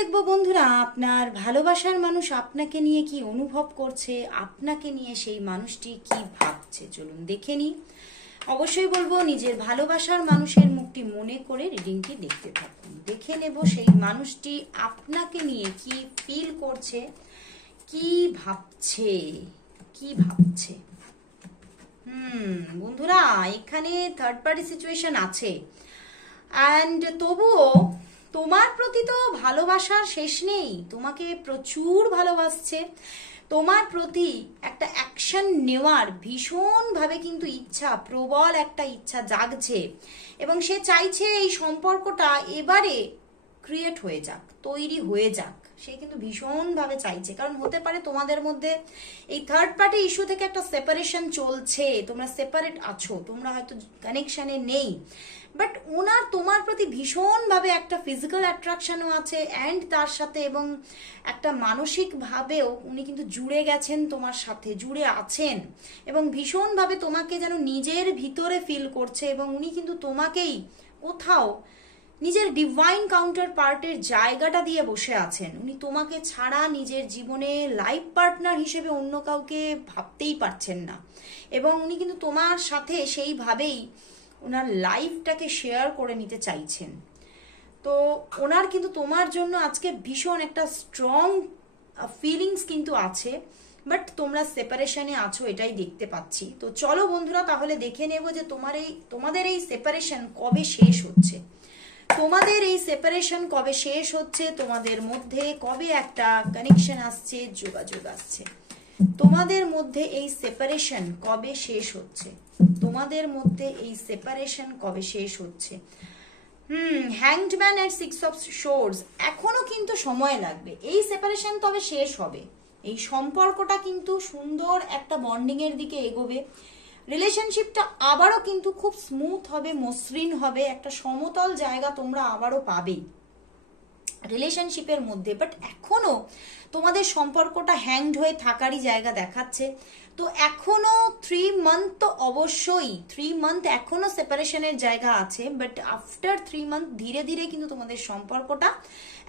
দেখব বন্ধুরা আপনার ভালোবাসার মানুষ আপনাকে নিয়ে কি অনুভব করছে, আপনাকে নিয়ে সেই মানুষটি কি ভাবছে। চলুন দেখে নিই। অবশ্যই বলবো নিজের ভালোবাসার মানুষের মুখটি মনে করে রিডিংটি দেখতে থাকুন। দেখে নেব সেই মানুষটি আপনাকে নিয়ে কি ফিল করছে, কি ভাবছে, কি ভাবছে। বন্ধুরা এখানে থার্ড পার্টি সিচুয়েশন আছে, অ্যান্ড তবুও তোমার প্রতি তো ভালোবাসার শেষ নেই। তোমাকে প্রচুর ভালোবাসছে, তোমার প্রতি একটা অ্যাকশন নেওয়ার ভীষণভাবে কিন্তু ইচ্ছা, প্রবল একটা ইচ্ছা জাগছে, এবং সে চাইছে এই সম্পর্কটা এবারে ক্রিয়েট হয়ে যাক, তৈরি হয়ে যাক। সে কিন্তু ভীষণভাবে চাইছে, কারণ হতে পারে তোমাদের মধ্যে এই থার্ড পার্টি ইস্যু থেকে একটা সেপারেশন চলছে, তোমরা সেপারেট আছো, তোমরা হয়তো কানেকশনে নেই, বাট ওনার তোমার প্রতি ভীষণভাবে একটা ফিজিক্যাল অ্যাট্রাকশনও আছে, অ্যান্ড তার সাথে এবং একটা মানসিকভাবেও উনি কিন্তু জুড়ে গেছেন, তোমার সাথে জুড়ে আছেন, এবং ভীষণভাবে তোমাকে যেন নিজের ভিতরে ফিল করছে, এবং উনি কিন্তু তোমাকেই কোথাও নিজের ডিভাইন কাউন্টার পার্টের জায়গাটা দিয়ে বসে আছেন। উনি তোমাকে ছাড়া নিজের জীবনে লাইফ পার্টনার হিসেবে অন্য কাউকে ভাবতেই পারছেন না, এবং উনি কিন্তু তোমার সাথে সেইভাবেই ওনার লাইফটাকে শেয়ার করে নিতে চাইছেন। তো ওনার কিন্তু তোমার জন্য আজকে ভীষণ একটা স্ট্রং ফিলিংস কিন্তু আছে, বাট তোমরা সেপারেশনে আছো এটাই দেখতে পাচ্ছি। তো চলো বন্ধুরা তাহলে দেখে নেব যে তোমাদের এই সেপারেশন কবে শেষ হচ্ছে, তোমাদের এই সেপারেশন কবে শেষ হচ্ছে, তোমাদের মধ্যে কবে একটা কানেকশন আসছে, যোগাযোগ আসছে। তোমাদের মধ্যে এই সেপারেশন কবে শেষ হচ্ছে, তোমাদের মধ্যে এই সেপারেশন কবে শেষ হচ্ছে। হ্যাংড ম্যান এর 6 অফ সোর্স, এখনো কিন্তু সময় লাগবে, এই সেপারেশন তবে শেষ হবে, এই সম্পর্কটা কিন্তু সুন্দর একটা বন্ডিং এর দিকে এগোবে, রিলেশনশিপটা আবারও কিন্তু খুব স্মুথ হবে, মসৃণ হবে, একটা সমতল জায়গা তোমরা আবারও পাবেই রিলেশনশিপের মধ্যে। বাট এখনো তোমাদের সম্পর্কটা হ্যাংড হয়ে থাকারই জায়গা দেখাচ্ছে। তো এখনো 3 মান্থ তো অবশ্যই 3 মান্থ এখনো সেপারেশনের জায়গা আছে, বাট আফটার 3 মান্থ ধীরে ধীরে কিন্তু তোমাদের সম্পর্কটা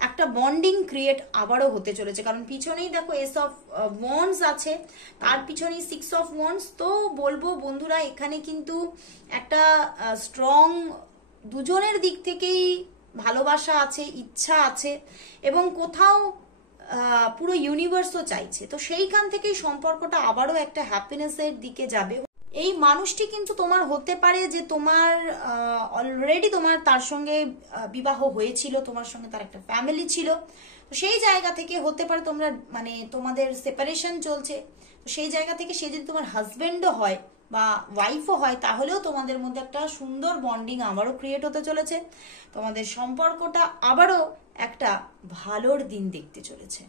একটা বন্ডিং ক্রিয়েট আবারও হতে চলেছে। কারণ পিছনেই দেখো এস অফ ওয়ান্ডস আছে, তার পিছনেই 6 অফ ওয়ান্ডস। তো বলবো বন্ধুরা এখানে কিন্তু একটা স্ট্রং দুজনের দিক থেকেই ভালোবাসা আছে, ইচ্ছা আছে, এবং কোথাও পুরো ইউনিভার্সও চাইছে। তো সেইখান থেকেই সম্পর্কটা আবারও একটা হ্যাপিনেসের দিকে যাবে। এই মানুষটি কিন্তু তোমার হতে পারে যে তোমার অলরেডি তোমার তার সঙ্গে বিবাহ হয়েছিল, তোমার সঙ্গে তার একটা ফ্যামিলি ছিল, তো সেই জায়গা থেকে হতে পারে তোমরা মানে তোমাদের সেপারেশন চলছে। তো সেই জায়গা থেকে সে যদি তোমার হাজবেন্ডও হয় বা ওয়াইফও হয়, তাহলেও তোমাদের মধ্যে একটা সুন্দর বন্ডিং আবারও ক্রিয়েট হতে চলেছে, তোমাদের সম্পর্কটা আবারও একটা ভালোর দিন দেখতে চলেছে।